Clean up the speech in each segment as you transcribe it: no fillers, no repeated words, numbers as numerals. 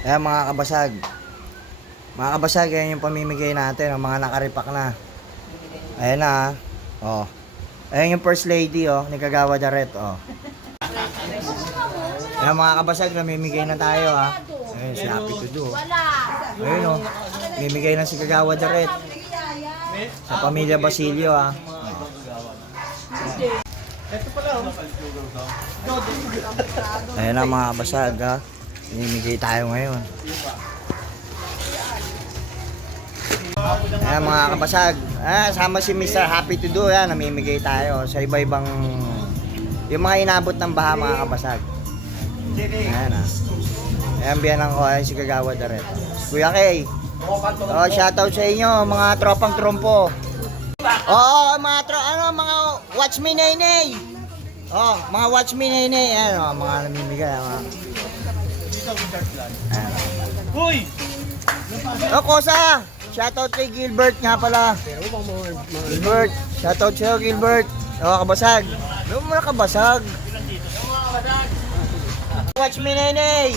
Ayan mga kabasag. Mga kabasag, yan yung pamimigay natin. Ang mga nakaripak na. Ayan na. Oh. Ayan yung first lady, oh. Ni Kagawa Daret, oh. Ayan mga kabasag, namimigay na tayo, ha. Ayan, si Happy to do. Ayan, oh. Namimigay na si Kagawa Daret. Sa pamilya Basilio, ha. Oh. Ayan na mga kabasag, ha. Namimigay tayo ngayon. Ayan mga kabasag. Sama si Mr. Happy to do. Ayan, namimigay tayo sa iba-ibang yung mga inabot ng baha mga kabasag. Ayan ha. Ayan biyanan ko. Ayan si Kagawa Daret. Kuya Kay. Oh, shoutout sa inyo mga tropang trompo. Oo, mga watch me Nene. Oh, mga watch me Nene. Ayan oh, mga namimigay mga. Hoy! Oh, Kosa! Shoutout kay Gilbert nga pala. Gilbert, shoutout sa'yo Gilbert. Oh, kabasag. Ano mo na kabasag? Watch me Nene.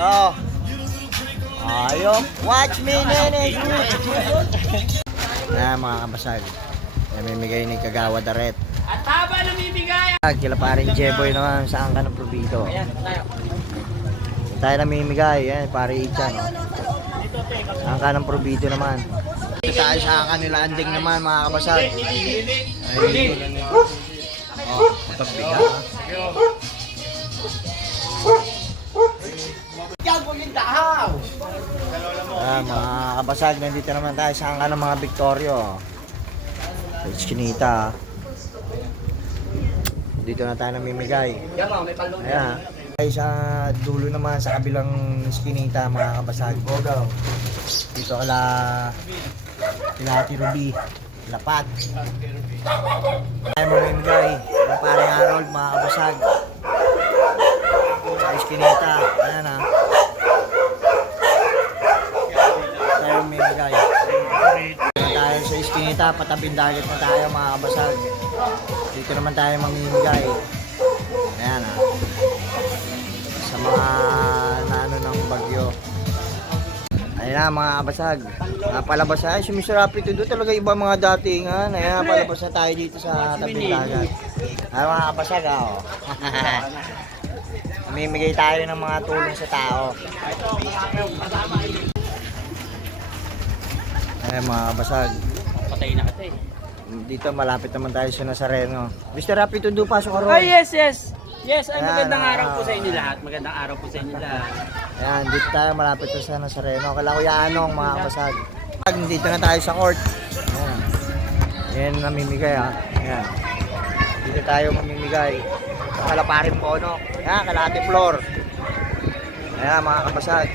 Oh. Ayok. Watch me Nene. Mga kabasag. Namimigay ni Kagawa Daret. At haba namimigay! Kila paring Jeboy naman, saan ka ng probito? Tayo namimigay, yan, pare Ichan. Saan ka ng probito naman? Ito tayo sa kanila anding naman, mga kabasag. Ayun. Oh, pagbiga. Mga kabasag, nandito naman tayo sa ka ng mga Victorio. Chinita. Dito na tayo namimigay. Ayan. Ay sa dulo naman sa kabilang skinita mga kabasag. Dito kala Ati Ruby. Lapat. Tayo mamimigay. Ang parang Harold mga kabasag. Sa skinita. Ayan ha. Tayo mamimigay. Tayo sa iskinita, patabing dagat na tayo mga kabasag. Dito naman tayo mamimigay. Ayan ha. Sa mga naano ng bagyo. Ayan na mga kabasag. Palabas na. Si Mr. Happy to do talaga iba mga datingan. Ayan, palabas na tayo dito sa tabing dagat. Ayan mga kabasag ha. Oh. Mamimigay tayo ng mga tulong sa tao. Ayan mga kabasag. Patay na kasi. Dito malapit naman tayo sa Nazareno. Mr. Happy to do, pasok ka ron. Oh yes, yes. Yes, ay Ayan, magandang araw po sa inyo lahat. Magandang araw po sa inyo lahat. Ayan, dito tayo malapit sa Nazareno. Kala Kuya Anong mga kabasag. Dito na tayo sa court. Ayan. Ayan namimigay ha. Ayan. Dito tayo mamimigay. Kala parin Pono. Ayan, kalahati floor. Ayan mga kabasag.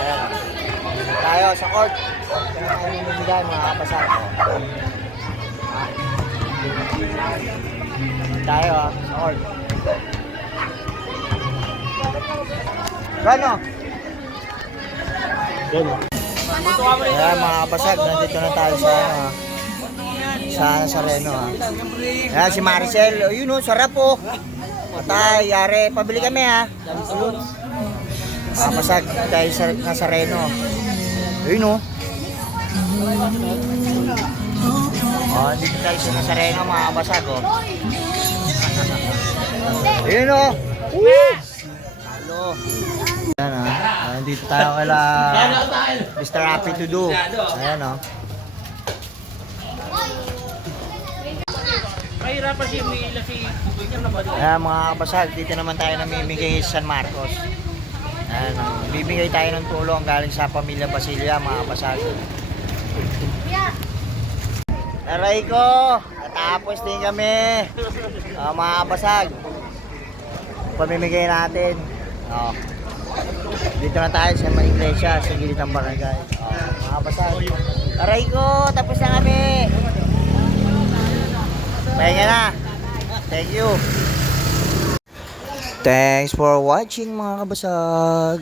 Ayan. Tayo sa court. Ayan tayo mamimigay mga kabasag. Tayo sa court. Gano? Ayan mga kabasag, nandito na tayo sa Nazareno ha. Ayan si Maricel, yun o, sarap o. Patay, yare, pabili kami ha. Mga kabasag, tayo sa Nazareno. Yun o. Oh, dito tayo sa Nazareno mga kabasag o. Yun o. Halo. Ayan ha. Dito tayo kala Mr. Happy to do. Ayan o. Mahirapan si Mila si Bigyan na ba? Ayan mga kabasag, dito naman tayo namimigay sa San Marcos. Ayan o. Bibigay tayo ng tulong galing sa pamilya Basilia mga kabasag. Aray ko! Natapos din kami. Mga kabasag. Pamimigay natin. Dito na tayo sa mga iglesia sa gilid ng barangay. Mga kabasag. Aray ko! Tapos na kami. Pahinga na. Thank you. Thanks for watching mga kabasag.